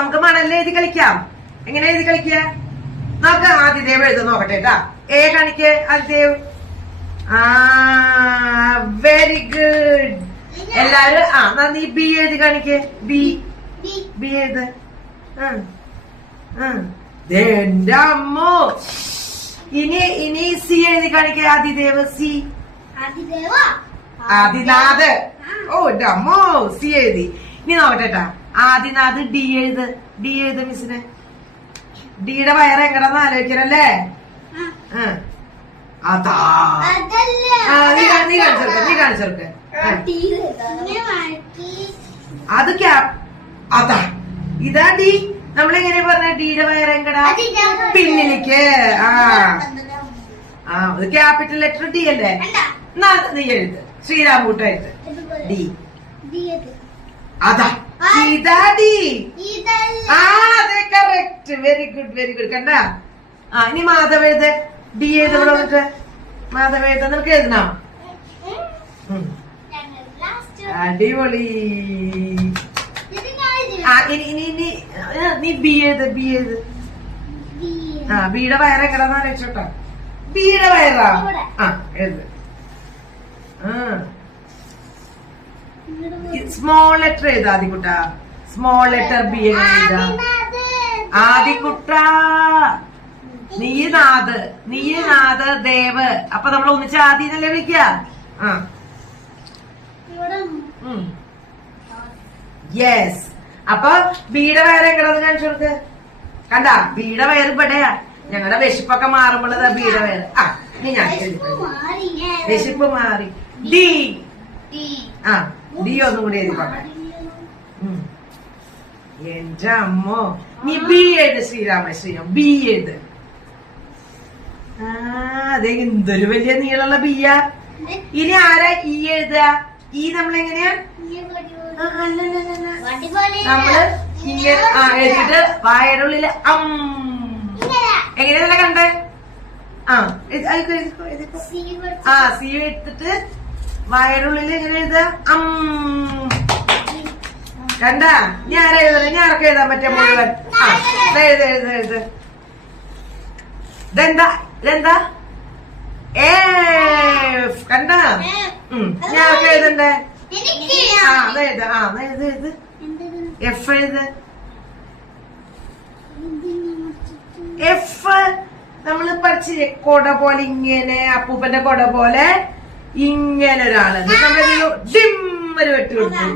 നമുക്ക് മണലിൽ എഴുതി കളിക്കാം. എങ്ങനെ എഴുതി കളിക്ക? നമുക്ക് ആദിദേവ് എഴുതി നോക്കട്ടെ കേട്ടാ. എ കാണിക്ക് ആദിദേവ്. Very good. എല്ലാരും നീ ബി എഴുതി കാണിക്ക്. ബി എഴുത്. എന്റെ അമ്മോ. ഇനി സി എഴുതി കാണിക്ക ആദിദേവ്. സി ആദിനാഥ്. ഓ എന്റെ അമ്മോ, സി എഴുതി. ഇനി നോക്കട്ടെ ആദിനാഥ്. ഡി എഴുത് മിസ്സിന്. ഡിയുടെ വയറ് എങ്ങടാന്ന് ആലോചിക്കണല്ലേ. അതാ നീ കാണിച്ചെടുക്ക. അത് അതാ ഇതാ ഡി. നമ്മളെങ്ങനെ പറഞ്ഞ ഡിയുടെ വയറ് എങ്ങടാ? പിന്നിലേക്ക്. അത് ക്യാപിറ്റൽ ലെറ്റർ ഡി അല്ലേ? നീ എഴുത്. ശ്രീരാമൂട്ട എഴുത്. ഡി. അതാ ഇതാ ഡി. അതെ കറക്റ്റ്. വെരി ഗുഡ് കണ്ട. ഇനി മാധവ് എഴുത്. ഡി എഴുത്. ഇവിടെ വന്നിട്ട് മാധവ് എഴുത. നിനക്ക് എഴുതണോ? അടിപൊളി. നീ ബി എഴുത്. ബിയുടെ വയറ് എങ്ങടാന്ന് ആലോചിച്ചോട്ടാ. ബിയുടെ വയറാ. എഴുത്. സ്മോൾ ലെറ്റർ എഴുതാ ആദിക്കുട്ട. സ്മോൾ ലെറ്റർ ബി എഴുതാ. ആദിക്കുട്ട നീനാഥ് ദേവ്. അപ്പൊ നമ്മൾ ഒന്നിച്ച് ആദിന്നല്ലേ വിളിക്ക. യെസ്. അപ്പൊ ബിയുടെ വയറ് എങ്ങടാന്ന് കാണിച്ചു കൊടുക്ക്. കണ്ട ബിയുടെ വയറ് ഇവിടെയാ. ഞങ്ങളുടെ വിശപ്പൊക്കെ മാറുമ്പോഴതാ ബിയുടെ വയറ്. നീ ഞാൻ വിശപ്പ് മാറി. ഡി. ഡി ഒന്നും കൂടി എഴുതിക്കോട്ടെ. എന്റെ അമ്മോ. നീ ബി എഴുത്. ശ്രീരാം ബി എഴുത്. അതെ എന്തൊരു വലിയ നീളമുള്ള ബിയാ. ഇനി ആരാ ഇ എഴുതുക? ഈ നമ്മളെങ്ങനെയാ? നമ്മള് ഇങ്ങനെ എഴുതിട്ട് വായയുടെ ഉള്ളില് എങ്ങനെയല്ല കണ്ടേ? സി എടുത്തിട്ട് വായയുടെ ഉള്ളിൽ എങ്ങനെ എഴുതുക? കണ്ട. ഇനി ആരാ എഴുതണേ? ഇനി ആർക്കും എഴുതാൻ പറ്റിയ മുഴുവൻ. എഴുത്. ഇതെന്താ? കണ്ട. ഞാൻ ആർക്കും എഴുതണ്ടേ? എഴുത്. എഫ് എഴുത്. എഫ് നമ്മള് പഠിച്ചില്ലേ? കൊട പോലെ ഇങ്ങനെ, അപ്പൂപ്പന്റെ കൊട പോലെ ഇങ്ങനെ ഒരാള്. നമ്മളൊരു ഡിം ഒരു വെട്ടി കൊടുത്തു.